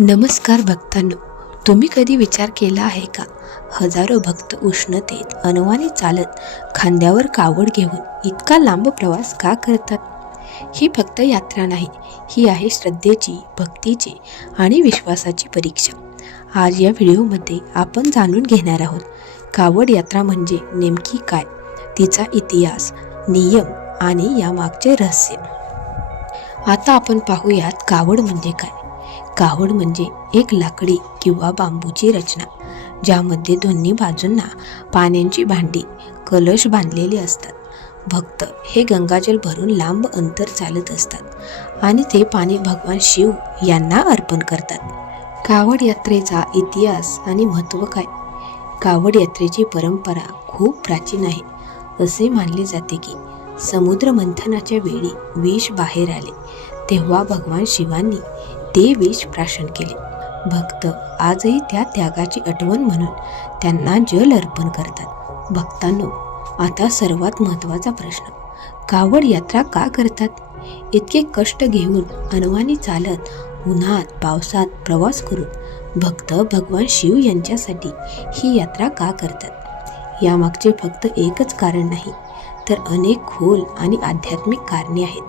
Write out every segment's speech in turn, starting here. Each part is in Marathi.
नमस्कार भक्तांनो, तुम्ही कधी विचार केला आहे का? हजारो भक्त उष्णतेत अनवाणी चालत खांद्यावर कावड घेऊन इतका लांब प्रवास का करतात? ही फक्त यात्रा नाही, ही आहे श्रद्धेची, भक्तीची आणि विश्वासाची परीक्षा. आज या व्हिडिओमध्ये आपण जाणून घेणार आहोत कावड यात्रा म्हणजे नेमकी काय, तिचा इतिहास, नियम आणि यामागचे रहस्य. आता आपण पाहूयात कावड म्हणजे काय. कावड म्हणजे एक लाकडी किंवा बांबूची रचना ज्यामध्ये दोन्ही बाजूंना पाण्याची भांडी, कलश बांधलेले असतात. भक्त हे गंगाजल भरून लांब अंतर चालत असतात आणि ते पाणी भगवान शिव यांना अर्पण करतात. कावड यात्रेचा इतिहास आणि महत्त्व काय? कावड यात्रेची परंपरा खूप प्राचीन आहे. असे मानले जाते की समुद्र मंथनाच्या वेळी विष बाहेर आले तेव्हा भगवान शिवांनी ते विष प्राशन केले. भक्त आजही त्या त्यागाची आठवण म्हणून त्यांना जल अर्पण करतात. भक्तांनो, आता सर्वात महत्त्वाचा प्रश्न, कावड यात्रा का करतात? इतके कष्ट घेऊन अनवाणी चालत उन्हात पावसात प्रवास करून भक्त भगवान शिव यांच्यासाठी ही यात्रा का करतात? यामागचे फक्त एकच कारण नाही, तर अनेक खोल आणि आध्यात्मिक कारणे आहेत.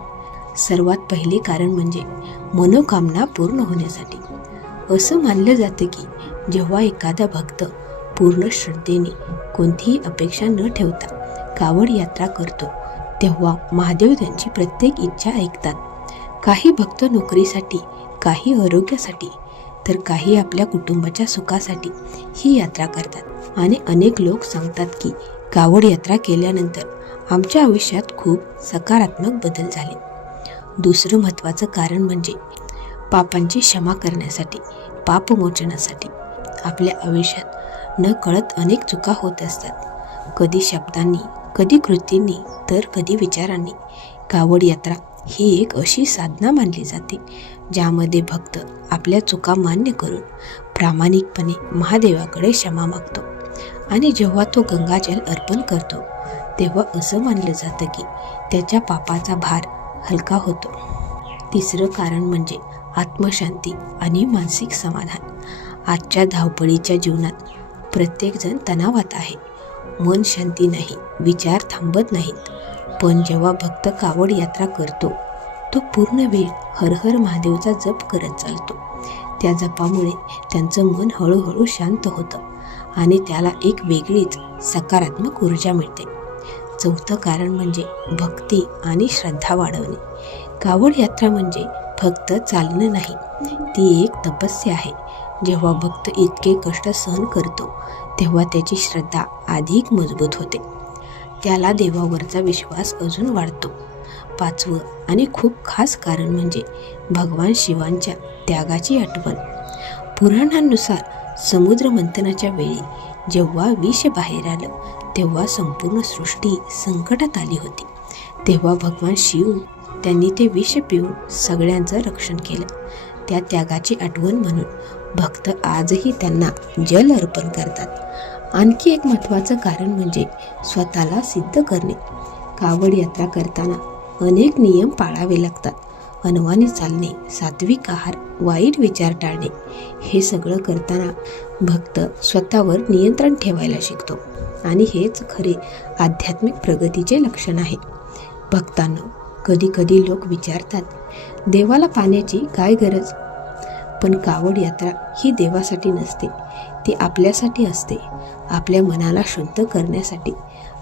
सर्वात पहिले कारण म्हणजे मनोकामना पूर्ण होण्यासाठी. असं मानलं जातं की जेव्हा एखादा भक्त पूर्ण श्रद्धेने कोणतीही अपेक्षा न ठेवता कावड यात्रा करतो तेव्हा महादेव त्यांची प्रत्येक इच्छा ऐकतात. काही भक्त नोकरीसाठी, काही आरोग्यासाठी, तर काही आपल्या कुटुंबाच्या सुखासाठी ही यात्रा करतात. आणि अनेक लोक सांगतात की कावड यात्रा केल्यानंतर आमच्या आयुष्यात खूप सकारात्मक बदल झाले. दुसरं महत्त्वाचं कारण म्हणजे पापांची क्षमा करण्यासाठी, पापमोचनासाठी. आपल्या आयुष्यात न कळत अनेक चुका होत असतात, कधी शब्दांनी, कधी कृतींनी, तर कधी विचारांनी. कावड यात्रा ही एक अशी साधना मानली जाते ज्यामध्ये भक्त आपल्या चुका मान्य करून प्रामाणिकपणे महादेवाकडे क्षमा मागतो. आणि जेव्हा तो गंगाजल अर्पण करतो तेव्हा असं मानलं जातं की त्याच्या पापाचा भार हलका होतो. तिसरं कारण म्हणजे आत्मशांती आणि मानसिक समाधान. आजच्या धावपळीच्या जीवनात प्रत्येकजण तणावात आहे. मन शांती नाही, विचार थांबत नाहीत. पण जेव्हा भक्त कावड यात्रा करतो तो पूर्ण वेळ हर हर महादेवचा जप करत चालतो. त्या जपामुळे त्यांचं मन हळूहळू शांत होतं आणि त्याला एक वेगळीच सकारात्मक ऊर्जा मिळते. चौथं कारण म्हणजे भक्ती आणि श्रद्धा वाढवणे. कावड यात्रा म्हणजे फक्त चालणं नाही, ती एक तपस्या आहे. जेव्हा भक्त इतके कष्ट सहन करतो तेव्हा त्याची श्रद्धा अधिक मजबूत होते. त्याला देवावरचा विश्वास अजून वाढतो. पाचवं आणि खूप खास कारण म्हणजे भगवान शिवांच्या त्यागाची आठवण. पुराणांनुसार समुद्र मंथनाच्या वेळी जेव्हा विष बाहेर आलं तेव्हा संपूर्ण सृष्टी संकटात आली होती. तेव्हा भगवान शिव त्यांनी ते विष पिऊन सगळ्यांचं रक्षण केलं. त्या त्यागाची आठवण म्हणून भक्त आजही त्यांना जल अर्पण करतात. आणखी एक महत्त्वाचं कारण म्हणजे स्वतःला सिद्ध करणे. कावड यात्रा करताना अनेक नियम पाळावे लागतात. अनवाणी चालणे, सात्विक आहार, वाईट विचार टाळणे. हे सगळं करताना भक्त स्वतःवर नियंत्रण ठेवायला शिकतो आणि हेच खरे आध्यात्मिक प्रगतीचे लक्षण आहे. भक्तांनो, कधी कधी लोक विचारतात, देवाला पाण्याची काय गरज? पण कावड यात्रा ही देवासाठी नसते, ती आपल्यासाठी असते. आपल्या मनाला शुद्ध करण्यासाठी,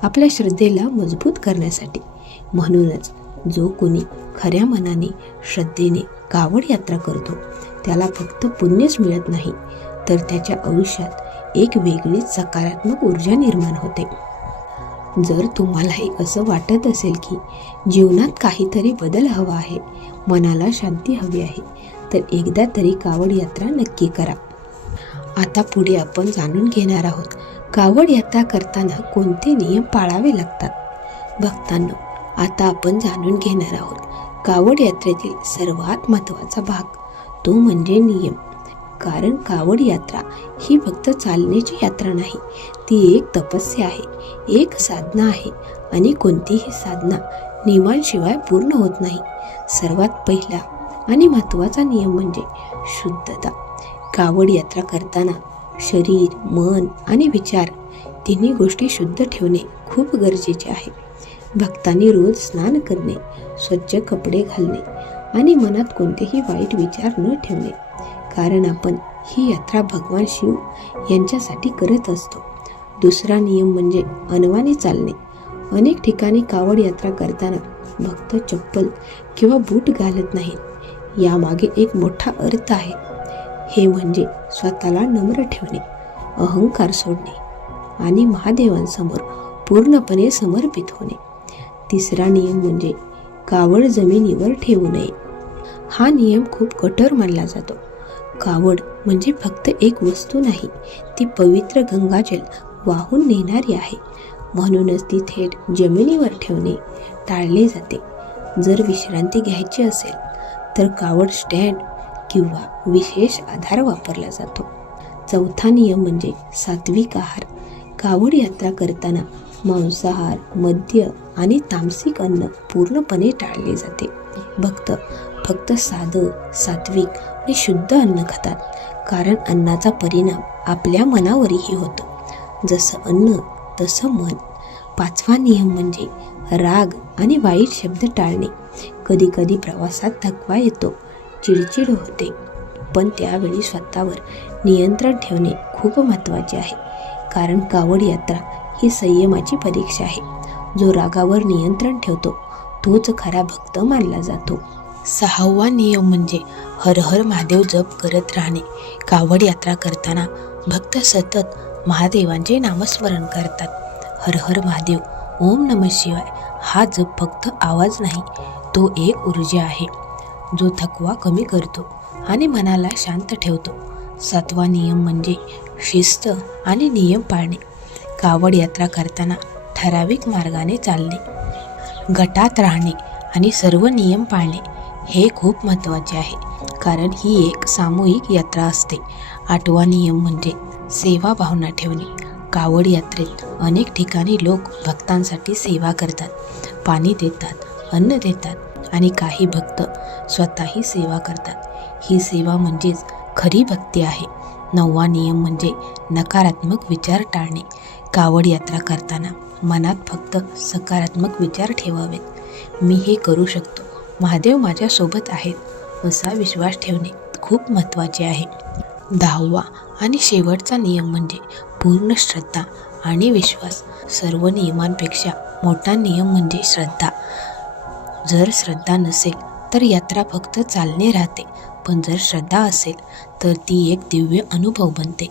आपल्या श्रद्धेला मजबूत करण्यासाठी. म्हणूनच जो कोणी खऱ्या मनाने, श्रद्धेने कावड यात्रा करतो त्याला फक्त पुण्यच मिळत नाही, तर त्याच्या आयुष्यात एक वेगळीच सकारात्मक ऊर्जा निर्माण होते. जर तुम्हालाही असं वाटत असेल की जीवनात काहीतरी बदल हवा आहे, मनाला शांती हवी आहे, तर एकदा तरी कावड यात्रा नक्की करा. आता पुढे आपण जाणून घेणार आहोत कावड यात्रा करताना कोणते नियम पाळावे लागतात. भक्तांनो, आता आपण जाणून घेणार आहोत कावड यात्रेतील सर्वात महत्त्वाचा भाग, तो म्हणजे नियम. कारण कावड यात्रा ही फक्त चालण्याची यात्रा नाही, ती एक तपस्या आहे, एक साधना आहे. आणि कोणतीही साधना नियमांशिवाय पूर्ण होत नाही. सर्वात पहिला आणि महत्त्वाचा नियम म्हणजे शुद्धता. कावड यात्रा करताना शरीर, मन आणि विचार तिन्ही गोष्टी शुद्ध ठेवणे खूप गरजेचे आहे. भक्तांनी रोज स्नान करणे, स्वच्छ कपडे घालणे आणि मनात कोणतेही वाईट विचार न ठेवणे, कारण आपण ही यात्रा भगवान शिव यांच्यासाठी करत असतो. दुसरा नियम म्हणजे अनवाणी चालणे. अनेक ठिकाणी कावड यात्रा करताना भक्त चप्पल किंवा बूट घालत नाहीत. यामागे एक मोठा अर्थ आहे. हे म्हणजे स्वतःला नम्र ठेवणे, अहंकार सोडणे आणि महादेवांसमोर पूर्णपणे समर्पित होणे. तिसरा नियम म्हणजे कावड जमिनीवर ठेवू नये. हा नियम खूप कठोर मानला जातो. कावड म्हणजे फक्त एक वस्तू नाही, ती पवित्र गंगाजल वाहून नेणारी आहे. म्हणूनच ती थेट जमिनीवर ठेवणे टाळले जाते. जर विश्रांती घ्यायची असेल तर कावड स्टँड किंवा विशेष आधार वापरला जातो. चौथा नियम म्हणजे सात्विक आहार. कावड यात्रा करताना मांसाहार, मद्य आणि तामसिक अन्न पूर्णपणे टाळले जाते. भक्त फक्त साधं, सात्विक आणि शुद्ध अन्न खातात, कारण अन्नाचा परिणाम आपल्या मनावरही होतो. जसं अन्न तसं मन. पाचवा नियम म्हणजे राग आणि वाईट शब्द टाळणे. कधीकधी प्रवासात थकवा येतो, चिडचिड होते, पण त्यावेळी स्वतःवर नियंत्रण ठेवणे खूप महत्त्वाचे आहे, कारण कावड यात्रा ही संयमाची परीक्षा आहे. जो रागावर नियंत्रण ठेवतो तोच खरा भक्त मानला जातो. सहावा नियम म्हणजे हर हर महादेव जप करत राहणे. कावड यात्रा करताना भक्त सतत महादेवांचे नामस्मरण करतात. हर हर महादेव, ओम नमः शिवाय हा जप फक्त आवाज नाही, तो एक ऊर्जा आहे जो थकवा कमी करतो आणि मनाला शांत ठेवतो. सातवा नियम म्हणजे शिस्त आणि नियम पाळणे. कावड यात्रा करताना ठराविक मार्गाने चालणे, गटात राहणे आणि सर्व नियम पाळणे हे खूप महत्त्वाचे आहे, कारण ही एक सामूहिक यात्रा असते. आठवा नियम म्हणजे सेवा भावना ठेवणे. कावड यात्रेत अनेक ठिकाणी लोक भक्तांसाठी सेवा करतात, पाणी देतात, अन्न देतात आणि काही भक्त स्वतःही सेवा करतात. ही सेवा म्हणजेच खरी भक्ती आहे. नववा नियम म्हणजे नकारात्मक विचार टाळणे. कावड यात्रा करताना मनात फक्त सकारात्मक विचार ठेवावेत. मी हे करू शकतो, महादेव माझ्यासोबत आहेत, असा विश्वास ठेवणे खूप महत्त्वाचे आहे. 10वा आणि शेवटचा नियम म्हणजे पूर्ण श्रद्धा आणि विश्वास. सर्व नियमांपेक्षा मोठा नियम म्हणजे श्रद्धा. जर श्रद्धा नसेल तर यात्रा फक्त चालणे राहते, पण जर श्रद्धा असेल तर ती एक दिव्य अनुभव बनते.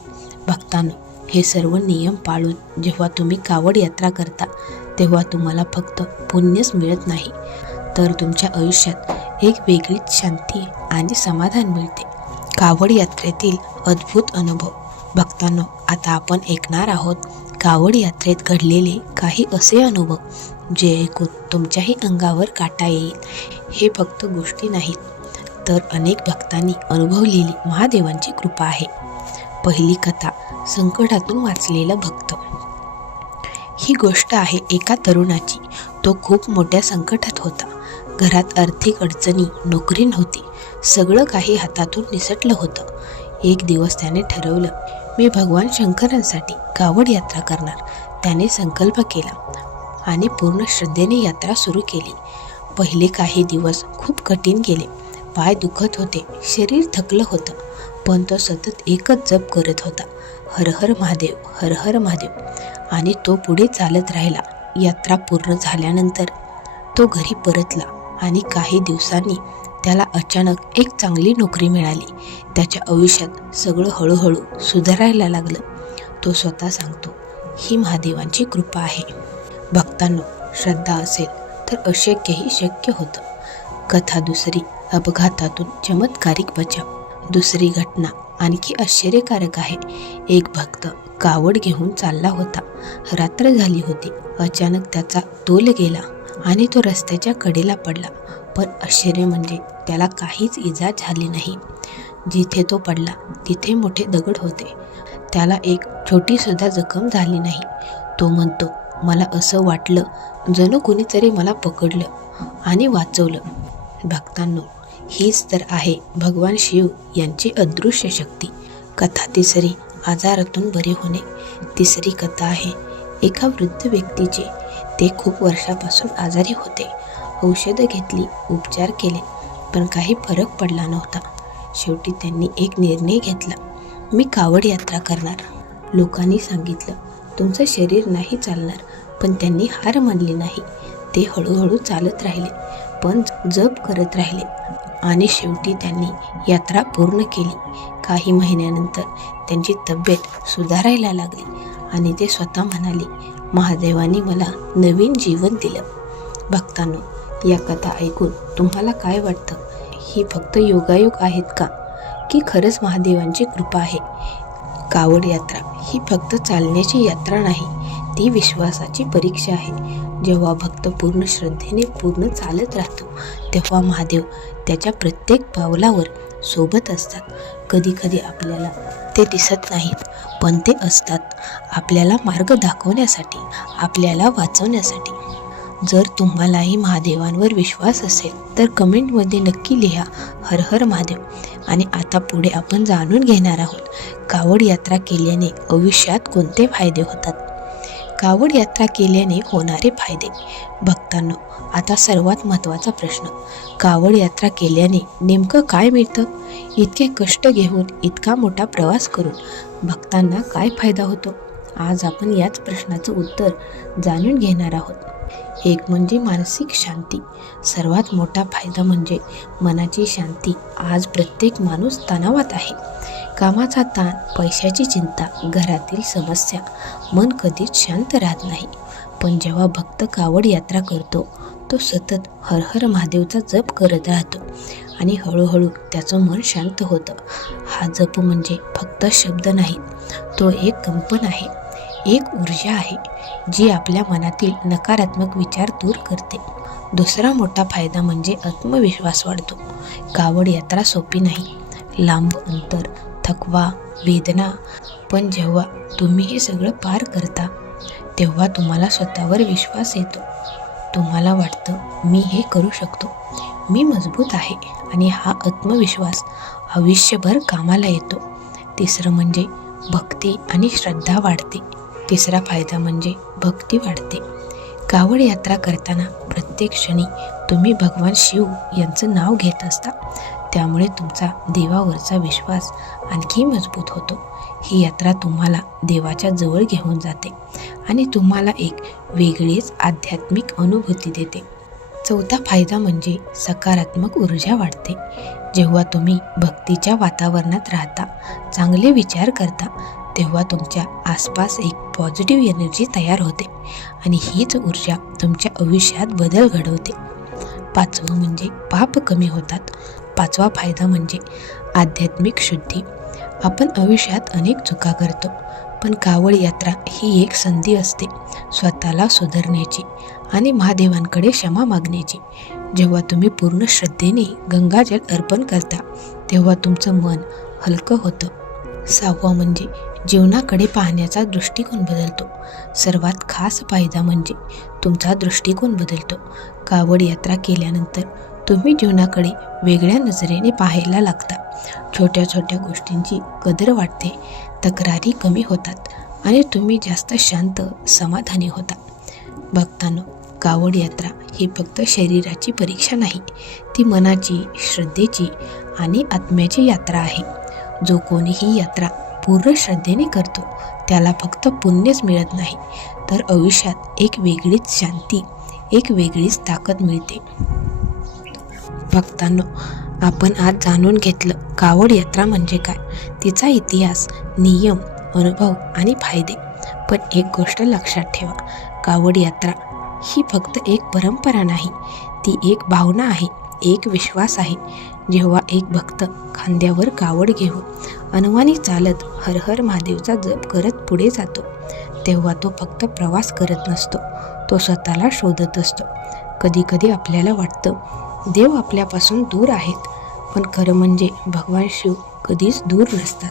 भक्तांनो, हे सर्व नियम पाळून जेव्हा तुम्ही कावड यात्रा करता तेव्हा तुम्हाला फक्त पुण्यच मिळत नाही, तर तुमच्या आयुष्यात एक वेगळीच शांती आणि समाधान मिळते. कावड यात्रेतील अद्भुत अनुभव. भक्तांनो, आता आपण ऐकणार आहोत कावड यात्रेत घडलेले काही असे अनुभव जे ऐकून तुमच्याही अंगावर काटा येईल. हे फक्त गोष्टी नाहीत, तर अनेक भक्तांनी अनुभवलेली महादेवांची कृपा आहे. पहिली कथा, संकटातून वाचलेला भक्त. ही गोष्ट आहे एका तरुणाची. तो खूप मोठ्या संकटात होता. घरात आर्थिक अडचणी, नोकरी नव्हती, सगळं काही हातातून निसटलं होतं. एक दिवस त्याने ठरवलं, मी भगवान शंकरांसाठी कावड यात्रा करणार. त्याने संकल्प केला आणि पूर्ण श्रद्धेने यात्रा सुरू केली. पहिले काही दिवस खूप कठीण गेले. पाय दुखत होते, शरीर थकलं होतं, पण तो सतत एकच जप करत होता, हर हर महादेव, हर हर महादेव. आणि तो पुढे चालत राहिला. यात्रा पूर्ण झाल्यानंतर तो घरी परतला आणि काही दिवसांनी त्याला अचानक एक चांगली नोकरी मिळाली. त्याच्या आयुष्यात सगळं हळूहळू सुधारायला लागलं. तो स्वतः सांगतो, ही महादेवांची कृपा आहे. भक्तांनो, श्रद्धा असेल तर अशक्यही शक्य होतं. कथा दुसरी, अपघातातून चमत्कारिक बचाव. दुसरी घटना आणखी आश्चर्यकारक आहे. एक भक्त कावड घेऊन चालला होता. रात्र झाली होती. अचानक त्याचा तोल गेला आणि तो रस्त्याच्या कडेला पडला. पण आश्चर्य म्हणजे त्याला काहीच इजा झाली नाही. जिथे तो पडला तिथे मोठे दगड होते. त्याला एक छोटीसुद्धा जखम झाली नाही. तो म्हणतो, मला असं वाटलं जणू कुणीतरी मला पकडलं आणि वाचवलं. भक्तांनो, हीच तर आहे भगवान शिव यांची अदृश्य शक्ती. कथा तिसरी, आजारातून बरे होणे. तिसरी कथा आहे एका वृद्ध व्यक्तीची. ते खूप वर्षापासून आजारी होते. औषधं घेतली, उपचार केले, पण काही फरक पडला नव्हता. शेवटी त्यांनी एक निर्णय घेतला, मी कावड यात्रा करणार. लोकांनी सांगितलं, तुमचं शरीर नाही चालणार, पण त्यांनी हार मानली नाही. ते हळूहळू चालत राहिले, पण जप करत राहिले आणि शेवटी त्यांनी यात्रा पूर्ण केली. काही महिन्यानंतर त्यांची तब्येत सुधारायला लागली आणि ते स्वतः म्हणाले, महादेवाने मला नवीन जीवन दिलं. भक्तांनो, या कथा ऐकून तुम्हाला काय वाटतं? ही फक्त योगायोग आहेत का, की खरंच महादेवांची कृपा आहे? कावड यात्रा ही फक्त चालण्याची यात्रा नाही, ती विश्वासाची परीक्षा आहे. जेव्हा भक्त पूर्ण श्रद्धेने पूर्ण चालत राहतो, तेव्हा महादेव त्याच्या प्रत्येक पावलावर सोबत असतात. कधी कधी आपल्याला ते दिसत नाहीत, पण ते असतात, आपल्याला मार्ग दाखवण्यासाठी, आपल्याला वाचवण्यासाठी. जर तुम्हालाही महादेवांवर विश्वास असेल तर कमेंटमध्ये नक्की लिहा, हर हर महादेव. आणि आता पुढे आपण जाणून घेणार आहोत, कावड यात्रा केल्याने आयुष्यात कोणते फायदे होतात. कावड यात्रा केल्याने होणारे फायदे. भक्तांनो, आता सर्वात महत्त्वाचा प्रश्न, कावड यात्रा केल्याने नेमकं काय मिळतं? इतके कष्ट घेऊन इतका मोठा प्रवास करून भक्तांना काय फायदा होतो? आज आपण याच प्रश्नाचं उत्तर जाणून घेणार आहोत. एक म्हणजे मानसिक शांती. सर्वात मोठा फायदा म्हणजे मनाची शांती. आज प्रत्येक माणूस तणावात आहे. कामाचा ताण, पैशाची चिंता, घरातील समस्या, मन कधीच शांत राहत नाही. पण जेव्हा भक्त कावड यात्रा करतो, तो सतत हर हर महादेवचा जप करत राहतो आणि हळूहळू त्याचं मन शांत होतं. हा जप म्हणजे फक्त शब्द नाहीत, तो एक कंपन आहे, एक ऊर्जा आहे, जी आपल्या मनातील नकारात्मक विचार दूर करते. दुसरा मोठा फायदा म्हणजे आत्मविश्वास वाढतो. कावड यात्रा सोपी नाही. लांब अंतर, थकवा, वेदना, पण जेव्हा तुम्ही हे सगळं पार करता, तेव्हा तुम्हाला स्वतःवर विश्वास येतो. तुम्हाला वाटतं, मी हे करू शकतो, मी मजबूत आहे. आणि हा आत्मविश्वास आयुष्यभर कामाला येतो. तिसरं म्हणजे भक्ती आणि श्रद्धा वाढते. तिसरा फायदा म्हणजे भक्ती वाढते. कावड यात्रा करताना प्रत्येक क्षणी तुम्ही भगवान शिव यांचं नाव घेत असता. त्यामुळे तुमचा देवावरचा विश्वास आणखी मजबूत होतो. ही यात्रा तुम्हाला देवाच्या जवळ घेऊन जाते आणि तुम्हाला एक वेगळीच आध्यात्मिक अनुभूती देते. चौथा फायदा म्हणजे सकारात्मक ऊर्जा वाढते. जेव्हा तुम्ही भक्तीच्या वातावरणात राहता, चांगले विचार करता, तेव्हा तुमच्या आसपास एक पॉझिटिव्ह एनर्जी तयार होते आणि हीच ऊर्जा तुमच्या आयुष्यात बदल घडवते. पाचवं म्हणजे पाप कमी होतात. पाचवा फायदा म्हणजे आध्यात्मिक शुद्धी. आपण आयुष्यात अनेक चुका करतो, पण कावड यात्रा ही एक संधी असते स्वतःला सुधारण्याची आणि महादेवांकडे क्षमा मागण्याची. जेव्हा तुम्ही पूर्ण श्रद्धेने गंगाजल अर्पण करता, तेव्हा तुमचं मन हलकं होतं. सहावा म्हणजे जीवनाकडे पाहण्याचा दृष्टिकोन बदलतो. सर्वात खास फायदा म्हणजे तुमचा दृष्टिकोन बदलतो. कावड यात्रा केल्यानंतर तुम्ही जीवनाकडे वेगळ्या नजरेने पाहायला लागता. छोट्या छोट्या गोष्टींची कदर वाटते, तक्रारी कमी होतात आणि तुम्ही जास्त शांत, समाधानी होता. भक्तांनो, कावड यात्रा ही फक्त शरीराची परीक्षा नाही, ती मनाची, श्रद्धेची आणि आत्म्याची यात्रा आहे. जो कोणी ही यात्रा पूर्ण श्रद्धेने करतो, त्याला फक्त पुण्यच मिळत नाही, तर आयुष्यात एक वेगळीच शांती, एक वेगळीच ताकद मिळते. भक्तांनो, आपण आज जाणून घेतलं कावड यात्रा म्हणजे काय, तिचा इतिहास, नियम, अनुभव आणि फायदे. पण एक गोष्ट लक्षात ठेवा, कावड यात्रा ही फक्त एक परंपरा नाही, ती एक भावना आहे, एक विश्वास आहे. जेव्हा एक भक्त खांद्यावर कावड घेऊन अनवाणी चालत हर हर महादेवचा जप करत पुढे जातो, तेव्हा तो फक्त प्रवास करत नसतो, तो स्वतःला शोधत असतो. कधी कधी आपल्याला वाटतं देव आपल्यापासून दूर आहेत, पण खरं म्हणजे भगवान शिव कधीच दूर नसतात.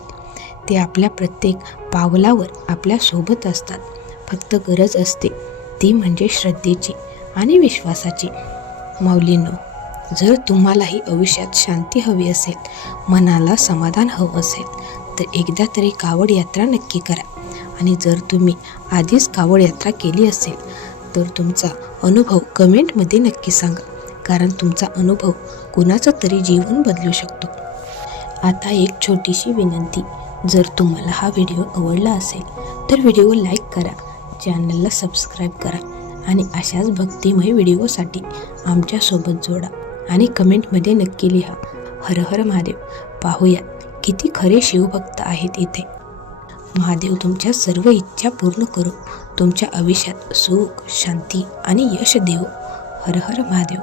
ते आपल्या प्रत्येक पावलावर आपल्यासोबत असतात. फक्त गरज असते ती म्हणजे श्रद्धेची आणि विश्वासाची. माऊलींनो, जर तुम्हालाही आयुष्यात शांती हवी असेल, मनाला समाधान हवं असेल, तर एकदा तरी कावड यात्रा नक्की करा. आणि जर तुम्ही आधीच कावड यात्रा केली असेल तर तुमचा अनुभव कमेंटमध्ये नक्की सांगा, कारण तुमचा अनुभव कुणाचं तरी जीवन बदलू शकतो. आता एक छोटीशी विनंती, जर तुम्हाला हा व्हिडिओ आवडला असेल तर व्हिडिओ लाईक करा, चॅनलला सबस्क्राईब करा आणि अशाच भक्तिमय व्हिडिओसाठी आमच्यासोबत जोडा. आणि कमेंटमध्ये नक्की लिहा हर हर महादेव. पाहूयात किती खरे शिवभक्त आहेत इथे. महादेव तुमच्या सर्व इच्छा पूर्ण करो, तुमच्या आयुष्यात सुख, शांती आणि यश देवो. हर हर महादेव.